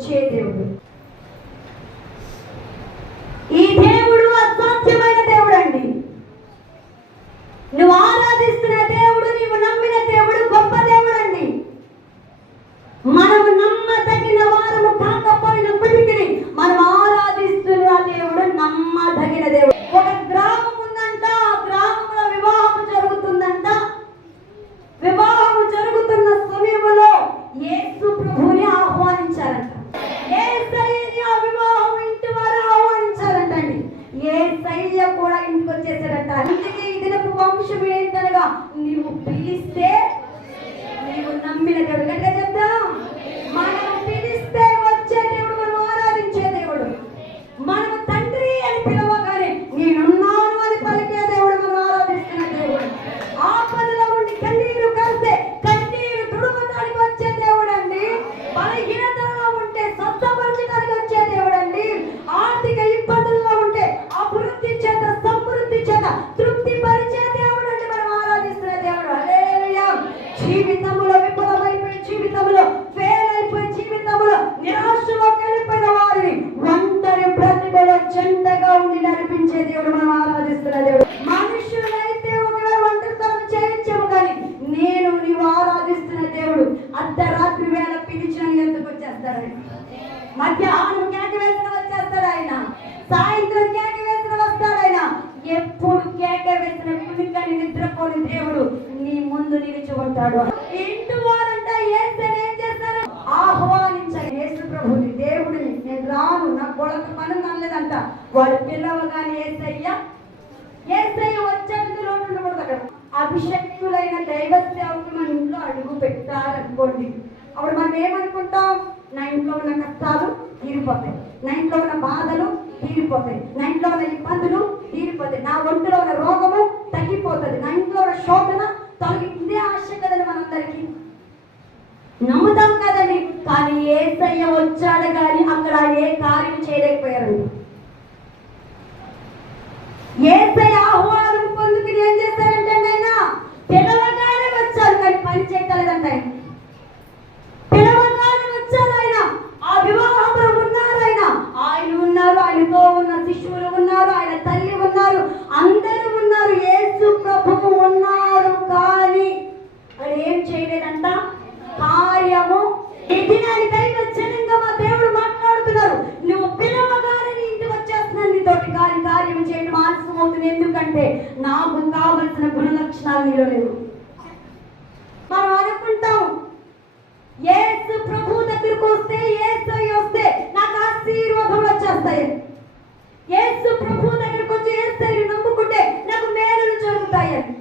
వచ్చే దేవుడు. ఈ దేవుడు అసాధ్యమైన దేవుడు అండి. నువ్వు ఆరాధిస్తున్న దేవుడు, నీవు నమ్మిన దేవుడు గొప్ప దేవుడు అండి. మనము నమ్మదగిన వారము కాకపోయినప్పటికీ మనం ఆరాధిస్తున్న దేవుడు నమ్మదగిన దేవుడు. ఒక గ్రామం ఉందంట, ఆ గ్రామంలో వివాహం జరుగుతుందంట. వివాహం జరుగుతున్న సమయంలో యేసు ప్రభువుని ఆహ్వానించారంట. యేసయ్యని ఆ వివాహం ఇంటి వారు ఆహ్వానించారంట అండి. యేసయ్య కూడా ఇంటికి వచ్చేసారంట. అందుకే ఈ దినపు వంశం ఏంటనగా, నీవు పిలిస్తే నీవు నమ్మిన దేవుడు. గట్టిగా చెప్తాం, మనం పిలిస్తే వచ్చే దేవుడు, మనం ఆరాధించే దేవుడు. మనం తండ్రి అని పిలవగానే నేనున్నాను అని పలికే దేవుడు, మనం ఆరాధిస్తున్న దేవుడు. ఆపదలో ఉండి కన్నీరు కలిస్తే కన్నీరు తుడవడానికి వచ్చే దేవుడు అండి. బలహీనతలో ఉంటే స్వస్థపరచడానికి వచ్చే దేవుడు అండి. ఆర్థిక ఇబ్బందుల్లో ఉంటే అభివృద్ధి చేత సమృద్ధి చేత తృప్తి పరిచే దేవుడు అండి, మనం ఆరాధిస్తున్న దేవుడు. హల్లెలూయా. జీవితంలో విఫలమైపోయి, జీవితంలో ఫెయిల్ అయిపోయి, జీవితంలో నిరాశలోకి వెళ్ళిపోయిన వారిని ఒంటరి బ్రతుకులో జెండగా ఉండి నడిపించే దేవుడు, మనం ఆరాధిస్తున్న దేవుడు. మనుషులైతే ఒకవేళ ఒంటరితనం చేయొచ్చేమో, కానీ నేను నీవు ఆరాధిస్తున్న దేవుడు అర్ధరాత్రి వేళ పిలిచిన ఎందుకు వచ్చేస్తాడు. మధ్యాహ్నం కేక వేసిన వచ్చేస్తాడు ఆయన. సాయంత్రం కేక వేసిన వస్తాడు ఆయన. ఎప్పుడు కేక వేసిన కులికని నిద్రపోని దేవుడు నీ ముందు నిలిచి ఉంటాడు. ఇంటి వారంట యేసుని ఏం చేస్తారు? ఆహ్వానించాలి. యేసు ప్రభుని, దేవుడిని, నేను రాను, నాకు కొలత పని అనలేదంట. వాడు పిల్లవగానే యేసయ్య వచ్చేందుకు లోటు ఉండకూడదు. అక్కడ అభిషక్తులైన దైవ సేవకులు మన ఇంట్లో అడుగు పెట్టారనుకోండి, అప్పుడు మనం ఏమనుకుంటాం? నా ఇంట్లో ఉన్న కష్టాలు తీరిపోతాయి, నా ఇంట్లో ఉన్న బాధలు తీరిపోతాయి, నా ఇంట్లో ఉన్న ఇబ్బందులు తీరిపోతాయి, నా ఒంటిలో ఉన్న రోగము తగ్గిపోతుంది, నా ఇంట్లో ఉన్న శోధన తొలగి. ఇదే ఆశ కదండి మనందరికీ, నమ్ముతాం కదండి. కానీ యేసయ్య వచ్చాడు కానీ అక్కడ ఏ కార్యం చేయలేకపోయారు. యేసయ్య ఆహ్వానం పొందుకుని ఏం చేశారంటే ఆయన పిలవగానే వచ్చారు, కానీ పని చేయగలదంట. పిలవగానే వచ్చారు ఆయన. ఆ వివాహంలో ఉన్నారు ఆయన. ఆయన ఉన్నారు, ఆయనతో ఉన్న శిష్యులు ఉన్నారు, ఆయన తల్లి ఉన్నారు, అందరూ ఉన్నారు. యేసు ప్రభువు ఉన్నారు, కానీ ఆయన ఏం చేయలేదంట కార్యము. ఇది నాని దైవ జనంగా మా దేవుడు మాట్లాడుతున్నారు. నువ్వు పిలవగానే నీ ఇంటికి వచ్చేస్తున్నాను, నీతోటి కార్యం చేయడం ఆలస్యం అవుతుంది. ఎందుకంటే నాకు కావలసిన గుణ లక్షణాలు నీలో లేవు. మనం అనుకుంటాం యేసు ప్రభు దగ్గరకు వస్తే, యేసయ్య వస్తే నాకు ఆశీర్వాదం వచ్చేస్తాయి. యేసు ప్రభు దగ్గరకు వచ్చి యేసయ్యను నమ్ముకుంటే నాకు మేలులు జరుగుతాయని.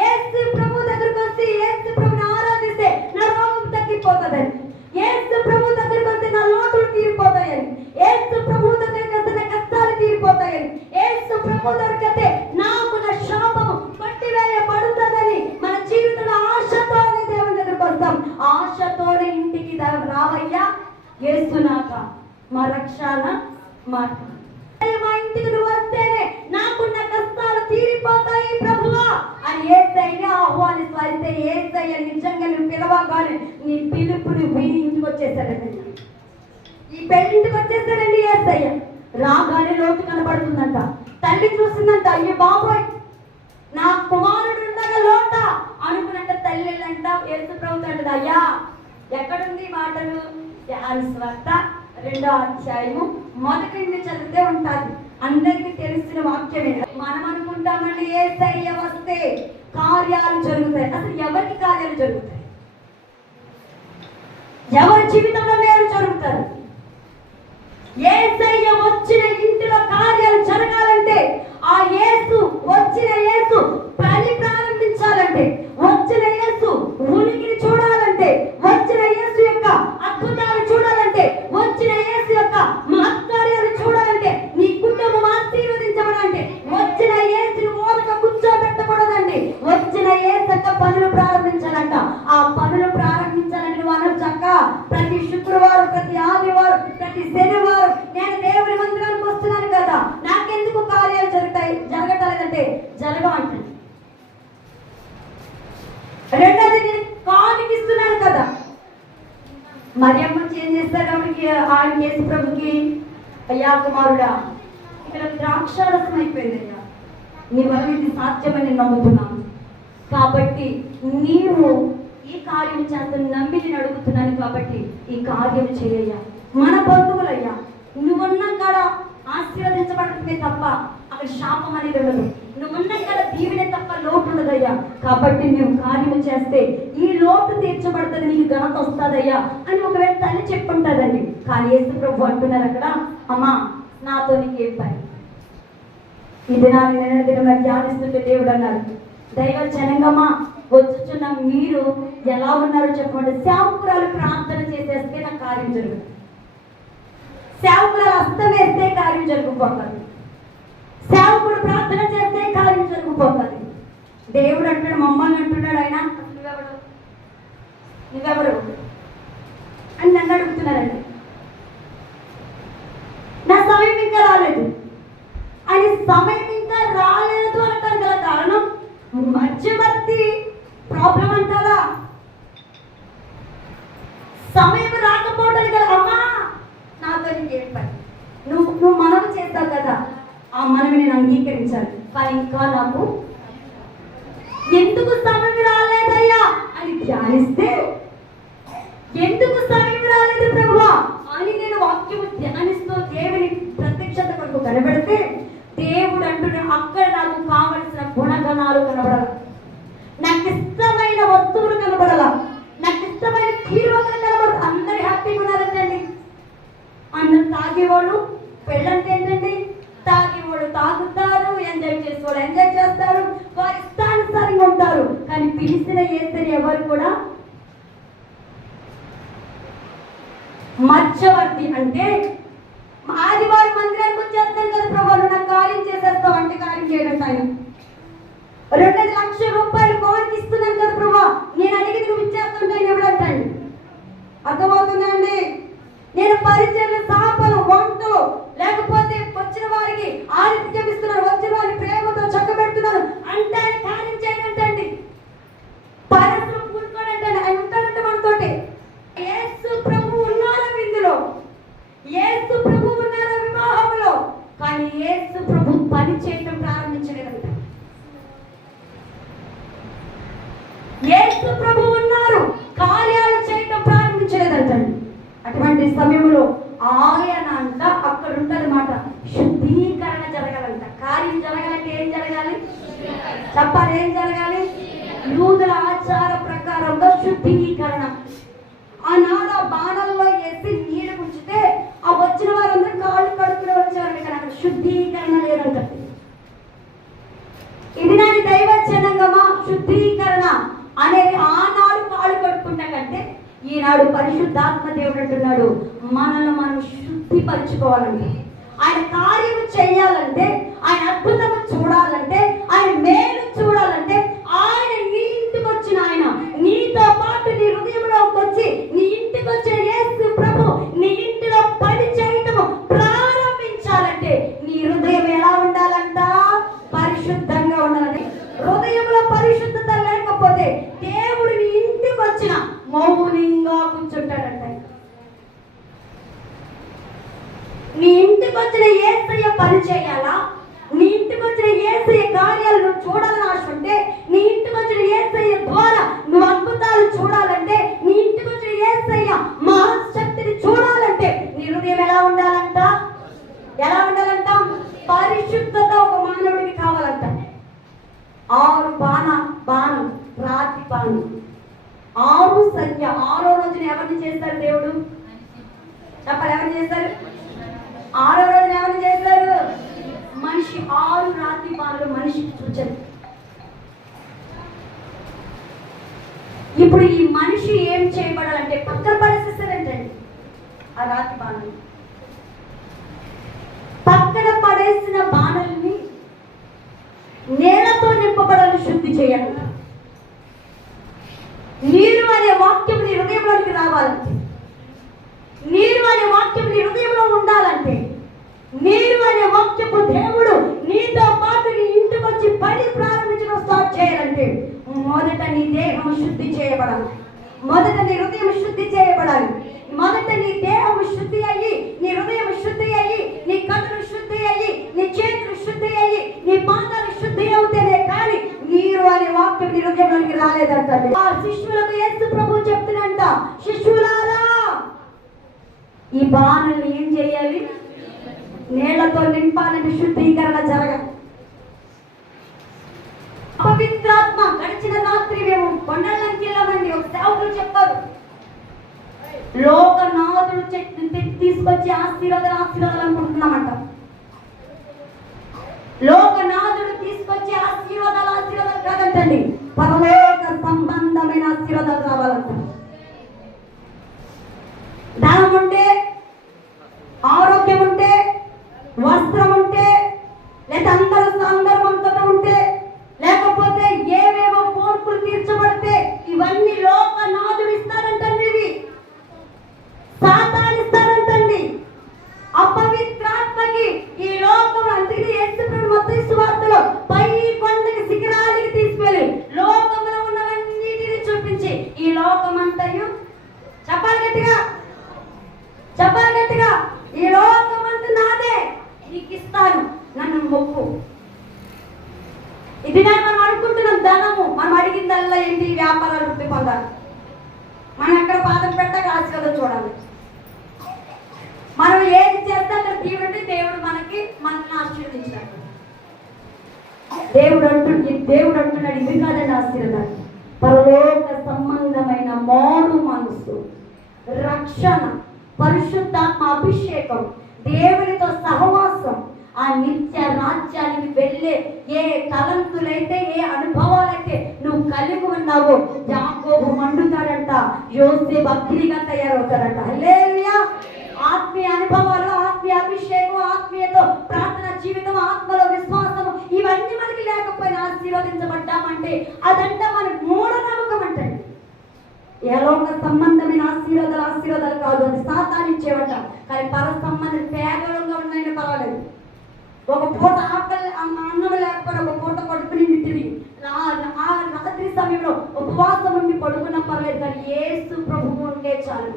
యేసు ప్రభు దగ్గరకు వచ్చి యేసు ప్రభుని ఆరాధిస్తే నా రోగం తగ్గిపోతుందని. యేసు ప్రభు దగ్గరకు వస్తే నా లోటులు తీరిపోతాయని. యేసు ప్రభు దగ్గరికి వస్తే నా కష్టాలు తీరిపోతాయని. యేసు ప్రభు దగ్గరికి వస్తే నాకు నా శాపము కొట్టివేయబడుతుందని మన జీవితంలో ఆశతోనే దేవుని దగ్గరకు వస్తాం. ఆశతోనే ఇంటికి రావయ్యా యేసునాక మా రక్షణ మాట. మా ఇంటికి నువ్వు వస్తేనే నాకున్న కష్టాలు తీరిపోతాయి ప్రభువా అని యేసయ్యని ఆహ్వానిస్తా. అయితే యేసయ్య నిజంగా నువ్వు పిలవగానే నీ పిలుపుని విని ఇంటికి వచ్చేసాడండి. ఈ పెళ్ళింటికి వచ్చేసాడండి యేసయ్య. రాగానే లోటు కనబడుతుందంట. తల్లి చూస్తుందంట, అయ్యో బాబోయ్ నా కుమారుడు ఉండగా లోట అనుకున్నంట. తల్లి అంట యేసు ప్రభు అంటది, అయ్యా ఎక్కడుంది మాటలు? యోహాను సువార్త 2వ అధ్యాయము 1 నుండి చదివితే ఉంటాది. అందరికీ తెలిసిన వాక్యమే. మనం అనుకుంటామండి యేసయ్య వస్తే కార్యాలు జరుగుతాయి. అసలు ఎవరికి కార్యాలు జరుగుతాయి? ఎవరి జీవితంలో మేలు జరుగుతారు? యేసయ్య వచ్చిన ఇంటిలో కార్యాలు జరగాలంటే, ఆ యేసు వచ్చిన యేసు పని ప్రారంభించాలంటే, వచ్చిన యేసు ఉనికిని చూడాలంటే, వచ్చిన యేసు యొక్క అద్భుతాలు చూడాలంటే, వచ్చిన యేసు యొక్క మహత్కార్యాలు చూడాలంటే, నీ కుటుంబం ఆశీర్వదించబడాలంటే వచ్చిన యేసుని ఓరక కూర్చోబెట్టకూడదండి. వచ్చిన యేసు యొక్క పనులు ప్రారంభించాలంట. ఆ పనులు ప్రారంభించాలంటే నువ్వు అనొచ్చక్క, ప్రతి శుక్రవారం, ప్రతి ఆదివారం, ప్రతి శనివారం నేను దేవుని మందిరానికి వస్తున్నాను కదా, నాకెందుకు కార్యాలు జరగట్లేదంటే జరగమంటే. రెండోది నేను కానుకిస్తున్నాను కదా, మరియమ్మ ఏం చేస్తారు? కాబట్టి ఆయన యేసు ప్రభుకి, అయ్యా కుమారుడా, ఇక్కడ ద్రాక్షారసం అయిపోయిందయ్యా, నీ వల్ల ఇది సాధ్యమని నేను నమ్ముతున్నాను, కాబట్టి నీవు ఈ కార్యం చేస్తాను నమ్మి నేను అడుగుతున్నాను, కాబట్టి ఈ కార్యం చేయయ్యా. మన బంధువులయ్యా, నువ్వున్న కాడ ఆశీర్వదించబడుతుంది తప్ప అక్కడ శాపం అనేది ఉండదు. నువ్వున్న కాడ దీవెనే తప్ప లోటు ఉండదయ్యా. కాబట్టి నువ్వు కార్యం చేస్తే ఈ లోటు తీర్చబడుతుంది, నీకు ఘనత వస్తుందయ్యా అని ఒకవేళ తల్లి చెప్పుంటుందండి. కానీ యేసు ప్రభు అంటున్నారు అక్కడ, అమ్మా నాతో నీకేం పని. ఈ దినాన్ని నిన్న ధ్యానిస్తుంటే దేవుడు అన్నారు, దైవ జనంగమా వచ్చుచున్న మీరు ఎలా ఉన్నారో చెప్పండి. సేవకురాలు ప్రార్థన చేసేస్తే నా కార్యం జరుగుతుంది, సేవకురాలు అస్తం వేస్తే కార్యం జరిగిపోతుంది, సేవకుడు ప్రార్థన చేస్తే కార్యం జరిగిపోతుంది. దేవుడు అంటాడు, మమ్మల్ని అంటున్నాడు ఆయన, నువ్వెవరు అని నన్ను అడుగుతున్నారండి. నా సమయం ఇంకా రాలేదు. ఆయన సమయం ఇంకా రాలేదు అనటానికి గల కారణం మధ్యవర్తి ప్రాబ్లం అంటారా? సమయం రాకపోవడానికి గల, అమ్మా నాతో నీకేం పని, నువ్వు మనవి చేస్తావు కదా, ఆ మనవి నేను అంగీకరించాలి, కానీ ఇంకా నాకు ఎందుకు సమయం రాలేదయ్యా అని ధ్యానిస్తే, ఎందుకు సమయం రాలేదు ప్రభువా అని నేను వాక్యము ధ్యానిస్తూ దేవుని ప్రత్యక్షత కొరకు కనబడితే, దేవుడు అంటున్నా అక్కడ నాకు కావలసిన గుణగణాలు కనబడాల, నాకు ఇష్టమైన వస్తువులు కనబడాల, నాకు ఇష్టమైన తీరువలు కనబడాలి. అందరు హ్యాపీగా ఉన్నారంటండి. అందరు తాగేవాళ్ళు, పెళ్ళంటే ఏంటండి, తాగేవాళ్ళు తాగుతారు, ఎంజాయ్ చేసేవాళ్ళు ఎంజాయ్ చేస్తారు, వారి ఇష్టానుసారంగా ఉంటారు. కానీ పిలిచిన యేసుని ఎవరు కూడా మధ్యవర్తి అంటే, ఆదివారం మందిరానికి వచ్చేస్తాను కదా ప్రభు, నాకు కార్యం చేసేస్తావు అంటే కార్యం చేయడం ఆయన 2 లక్షల రూపాయలు కోరికి ఇస్తున్నాను కదా ప్రభు, నేను అడిగి నువ్వు ఇచ్చేస్తుంటే ఎవడంటాడు? అర్థమవుతుందండి? నేను పరిచయం సాపలు వంటలు లేకపోతే వచ్చిన వారికి ఆతిథ్యం ఇస్తున్నాను, వచ్చిన వారి ప్రేమతో చక్కబెడుతున్నాను అంటే ఆయన కార్యం చేయనంటండి. పరిస్థితులు కూర్చోనంటే ఆయన ఉంటాడంటే మనతోటి. యేసు ప్రభు ఉన్నారు ఇందులో, యేసు ప్రభు ఉన్నారు వివాహంలో, కానీ యేసు ప్రభు పని చేయడం ప్రారంభించలేదంట. యేసు ప్రభు ఉన్నారు, కార్యాలు చేయడం ప్రారంభించలేదంటండి. అటువంటి సమయంలో ఆయన అంట అక్కడ ఉంటదన్నమాట, శుద్ధీకరణ జరగాలంట. కార్యం జరగాలంటే ఏం జరగాలి చెప్పాలి? ఏం జరగాలి? యూదుల ఆచార ప్రకారంగా శుద్ధీకరణ. ఆనాడు ఆ బాణల్లో వేసి నీళ్ళు ఉంచితే ఆ వచ్చిన వారందరూ కాళ్ళు కడుక్కుని వచ్చేవారు, కానీ అక్కడ శుద్ధీకరణ లేదంట. ఇది నాని దైవ జనంగమా, శుద్ధీకరణ అనేది ఆనాడు కాళ్ళు కడుక్కుంటా కంటే ఈనాడు పరిశుద్ధాత్మ దేవుడు అంటున్నాడు, మనల్ని మనం శుద్ధిపరచుకోవాలంటే, ఆయన కార్యం చేయాలంటే, ఆయన అద్భుతం చూడాలంటే, ఆయన మేలు చూడాలంటే, ఆయన నీ ఇంటికి వచ్చిన ఆయన నీతో పాటు నీ హృదయంలోకి వచ్చి నీ ఇంటికి వచ్చిన యేసు ప్రభు నీ ఇంటిలో పని చేయటము ప్రారంభించాలంటే నీ హృదయం ఎలా ఉండాలంట? పరిశుద్ధంగా ఉండాలని. హృదయంలో పరిశుద్ధత లేకపోతే దేవుడు నీ ఇంటికి వచ్చిన మౌనంగా కూర్చుంటాడంట. నీ ఇంటికి వచ్చిన యేసయ్య పని చేయాలా, నీ ఇంటికి వచ్చిన యేసయ్య కార్యాలను చూడాలని ఆశ ఉంటే, నీ ఇంటికి వచ్చిన యేసయ్య ద్వారా నువ్వు అద్భుతాలు చూడాలంటే, నీ ఇంటికి వచ్చిన యేసయ్య మహాశక్తిని చూడాలంటే నీ హృదయం ఎలా ఉండాలంట? ఎలా ఉండాలంట? పరిశుద్ధత ఒక మానవుడికి కావాలంట. 6 బాణం రాతి బాణం, 6 సంఖ్య. 6వ రోజున ఎవరిని చేస్తారు దేవుడు? చెప్పాలి, ఎవరిని చేస్తారు? 6వ రోజున ఎవరిని చేస్తారు? మనిషి. 6 రాతి బాణాలు మనిషికి సూచన. ఇప్పుడు ఈ మనిషి ఏం చేయబడాలంటే పక్కన పడేసేస్తారంటండి. ఆ రాతి బాణాలు పక్కన పడేసిన బాణల్ని నేలతో నింపబడాలని శుద్ధి చేయాలి. నీరు అనే వాక్యం నీ హృదయంలోకి రావాలంటే, నీరు అనే వాక్యం నీ హృదయంలో ఉండాలంటే, నీరు అనే వాక్యపు దేవుడు నీతో పాటు నీ ఇంటికి వచ్చి పని ప్రారంభించడం స్టార్ట్ చేయాలంటే మొదట నీ దేహం శుద్ధి చేయబడాలి, మొదట నీ హృదయం శుద్ధి చేయబడాలి, మొదట నీ దేహం శుద్ధి మనల్ని ఏం చేయాలి? నీళ్లతో నింపాలని శుద్ధీకరణ జరగాలి. పవిత్రాత్మ గడిచిన రాత్రి మేము కొండలకి వెళ్ళామండి. ఒక సేవకులు చెప్పారు, లోకనాథుడు తీసుకొచ్చి ఆశీర్వాదాలు అనుకుంటున్నామంట. లోకనాథుడు తీసుకొచ్చి ఆశీర్వాదాలు కాదంటండి, పరలోక సంబంధమైన ఆశీర్వాదాలు రావాలంట. ధనం ఉంటే, ఆరోగ్యం ఉంటే, వస్త్రం ఉంటే, లేదా సందర్భంతో ఉంటే, లేకపోతే ఏవేవో కోర్పులు తీర్చబడితే ఇవన్నీ లోకనాథుడు ఇస్తారంటండి. ఇవి సాతాను ఇస్తారంటండి. అపవిత్రాత్మకి ఈ లోకం అందుకే యేసుప్రభు మత్తయి సువార్తలో పై కొండకి శిఖరానికి తీసుకెళ్ళి లోకంలో ఉన్నవన్నిటిని చూపించి ఈ లోకమంతయు చెప్పాలి గట్టిగా, చెప్పాలి గట్టిగా, ఈ లోకమంతా నాదే, నీకు ఇస్తాను, నన్ను మొక్కు. ఇది మనం అనుకుంటున్నాం ధనము. మనం అడిగిందల్లా ఏంటి? వ్యాపారాలు వృద్ధి పొందాలి. మనం ఎక్కడ పాదం పెట్టాక ఆశీర్వాదం చూడాలి. మనం ఏది చేస్తే అక్కడ దేవుడు మనల్ని ఆశీర్వదించాడు. దేవుడు అంటున్నాడు, ఇది కాదండి ఆశీర్వాదం, పరలోక సంబంధమైన మారు మనసు, రక్షణ, పరిశుద్ధాత్మ అభిషేకం, దేవునితో సహవాసం, ఆ నిత్య రాజ్యానికి వెళ్ళే ఏ తలంతులైతే, ఏ అనుభవాలైతే నువ్వు కలిగి ఉన్నావో, యాకోబు మండుతాడంట, యోసేపు అగ్నిగా తయారవుతాడంట. హల్లెలూయా. ఆత్మీయ అనుభవాలు, ఆత్మీయ అభిషేకం, ఆత్మీయతో ప్రార్థన జీవితం, ఆత్మలో విశ్వాసం, ఇవన్నీ మనకి లేకపోయినా ఆశీర్వదించబడ్డామంటే అదంతా మనకు మూఢనమ్మకం అంటండి. ఏలోక సంబంధమైన ఆశీర్వాదాలు కాదు, అది సాతాను ఇచ్చేవట. కానీ పర సంబంధం పేదలంగా ఉన్నాయని పర్వాలేదు. ఒక పూట ఆకలి అన్నం లేకపోయినా ఒక పూట పడుకుని తిరిగి ఆ రాత్రి సమయంలో ఉపవాసం ఉండి పడుకున్నా పర్లేదు, కానీ యేసు ప్రభువు ఉంటే చాలు.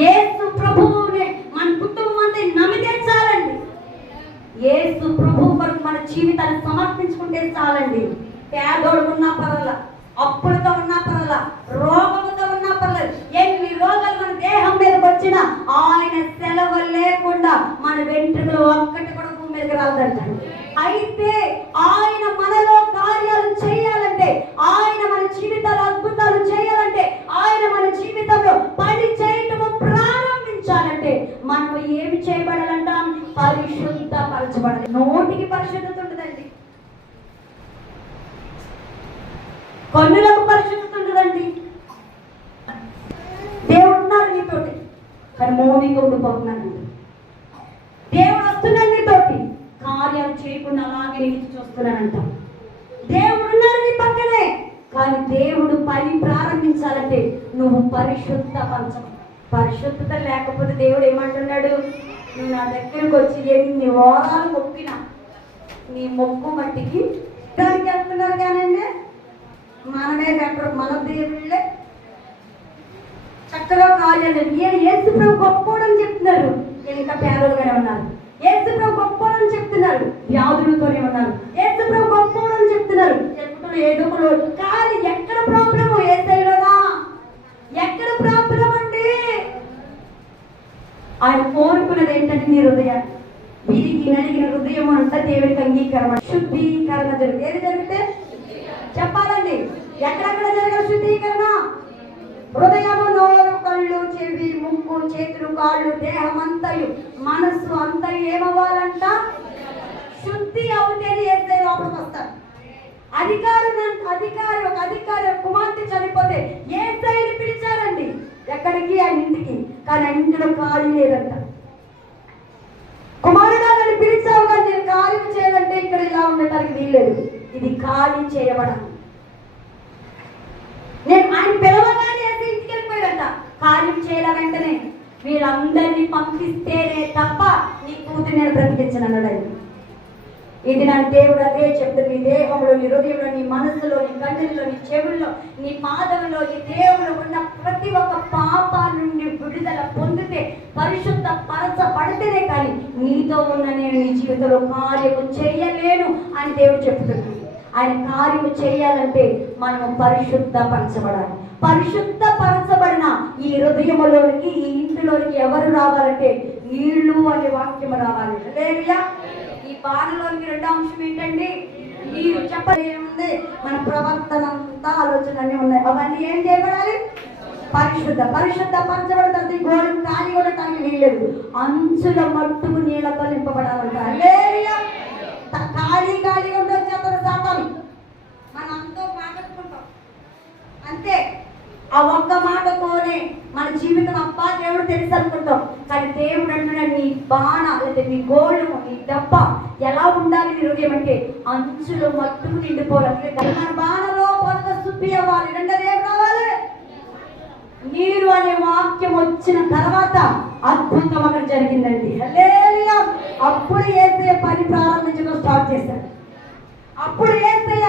యేసు ప్రభువునే మన కుటుంబం అంతా నమ్మితే చాలండి. యేసు ప్రభువు వరకు మన జీవితాన్ని సమర్పించుకుంటే చాలండి. పేదోడు ఉన్నా పర్వాల, అప్పులతో ఉన్నా పర్వాల, రోగంతో ఉన్నా పర్లేదు, ఎన్ని రోగాలు మన దేహం మీదకి వచ్చినా ఆయన సెలవు లేకుండా మన వెంట్రుకలు ఒక్కటి కూడా భూమి మీదకి రాదంటండి. అయితే ఆయన మనలో కార్యాలు చేయాలంటే, ఆయన మన జీవితాలు అద్భుతాలు చేయాలంటే, ఆయన మన జీవితంలో పని చేయటము ప్రారంభించాలంటే మనం ఏమి చేయబడాలంట? పరిశుద్ధపరచబడాలి. నోటికి పరిశుద్ధత ఉండదండి, కన్నులకు పరిశుద్ధత ఉండదండి. దేవుడు ఉన్నారు నీతోటి, కానీ మౌనంగా ఉండిపోతున్నాను. దేవుడు వస్తున్నాడు నీతోటి, కార్యాలు చేయకుండా అలాగే నిలిచి చూస్తున్నానంట. దేవుడు ఉన్నారు నీ పక్కనే, కానీ దేవుడు పని ప్రారంభించాలంటే నువ్వు పరిశుద్ధత లేకపోతే దేవుడు ఏమంటున్నాడు? నువ్వు నా దగ్గరకు వచ్చి ఎన్ని వారాలు మొక్కినా నీ మొక్కు మట్టికి దానికి వెళ్తున్నారు. కానండి మనమే మన దేవుళ్ళే చక్కగా కార్యాలు. యేసు ప్రభు గొప్పోడని చెప్తున్నారు, ఇంకా పేదలుగానే ఉన్నారు. యేసు ప్రభు గొప్పోడని చెప్తున్నారు, వ్యాధులతోనే ఉన్నారు. యేసు ప్రభు గొప్పోడని చెప్తున్నారు, ఏదో కానీ ఎక్కడ ప్రాబ్లం? యేసయ్యలోనా? ఎక్కడ ప్రాబ్లం అండి? ఆయన కోరుకున్నది ఏంటంటే నీ హృదయం విరిగి నలిగిన హృదయం అంతా దేవుడికి అంగీకరణ, శుద్ధీకరణ జరిగింది. ఏది జరిగితే చెప్పాలండి, ఎక్కడెక్కడ జరగాలి శుద్ధీకరణ? హృదయము, నోరు, కళ్ళు, చెవి, ముక్కు, చేతులు, కాళ్ళు, దేహం అంతయు, మనస్సు అంతయు ఏమవ్వాలంట? శుద్ధి అవుతేనే యేసయ్య లోపలికి వస్తారు. ఒక అధికారి కుమార్తె చనిపోతే యేసయ్యని పిలిచారండి ఎక్కడికి? ఆయన ఇంటికి. కానీ ఆ ఇంటిలో ఖాళీ లేదంట. కుమారుడా నన్ను పిలిచావు, కానీ నేను ఖాళీ చేయాలంటే ఇక్కడ ఇలా ఉండటానికి వీల్లేదు, ఇది ఖాళీ చేయబడాలి. నేను ఆయన పిలవగానే ఇంటికి వెళ్ళిపోయాడంట. ఖాళీ చేయాల వెంటనే వీళ్ళందరినీ పంపిస్తేనే తప్ప నీ కూతురు నేను బ్రతికించను అన్నాడు. ఇది నా దేవుడు అదే చెప్తుంది. నీ దేహంలో, నీ హృదయంలో, నీ మనసులో, నీ కన్నుల్లో, నీ చెవుల్లో, నీ పాదంలో, ఈ దేవుడు ఉన్న ప్రతి ఒక్క పాప నుండి విడుదల పొందితే, పరిశుద్ధ పరచబడితేనే కానీ నీతో ఉన్న నేను నీ జీవితంలో కార్యము చేయలేను అని దేవుడు చెప్తుంది. ఆయన కార్యము చేయాలంటే మనము పరిశుద్ధపరచబడాలి. పరిశుద్ధపరచబడిన ఈ హృదయములోనికి, ఈ ఇంటిలోనికి ఎవరు రావాలంటే నీళ్లు అనే వాక్యం రావాలి. హల్లెలూయా. ఈ బాణలోనికి రెండో అంశం ఏంటండి? నీరు. చెప్పలేముంది, మన ప్రవర్తన అంతా, ఆలోచన అన్నీ ఉన్నాయి. అవన్నీ ఏం చేయబడాలి? పరిశుద్ధపరచబడతాయి. గోడ ఖాళీ కూడా తాగి వీల్లేదు, అంచుల మట్టుకు నీళ్లతో నింపబడాలంట. హల్లెలూయా. ఖాళీగా ఉండొచ్చు అతను సాతాను, మనం అంతా మాట్లాడుకుంటాం అంతే. ఆ ఒక్క మాటతోనే మన జీవితం అబ్బా దేవుడు తెలుసు అనుకుంటాం. కానీ దేవుడు అంటున్నాడు, నీ బాణ లేదా నీ గోళము, నీ డబ్బ ఎలా ఉండాలి నీ హృదయం అంటే అంచులో మట్టుకు నిండిపోవాలి. మన బాణలో పొంద శుద్ధి అవ్వాలి. రెండోది ఏం కావాలి? నీరు అనే వాక్యం వచ్చిన తర్వాత అద్భుతం అక్కడ జరిగిందండి. అప్పుడు యేసయ్య పని ప్రారంభించడం స్టార్ట్ చేశాడు. అప్పుడు యేసయ్య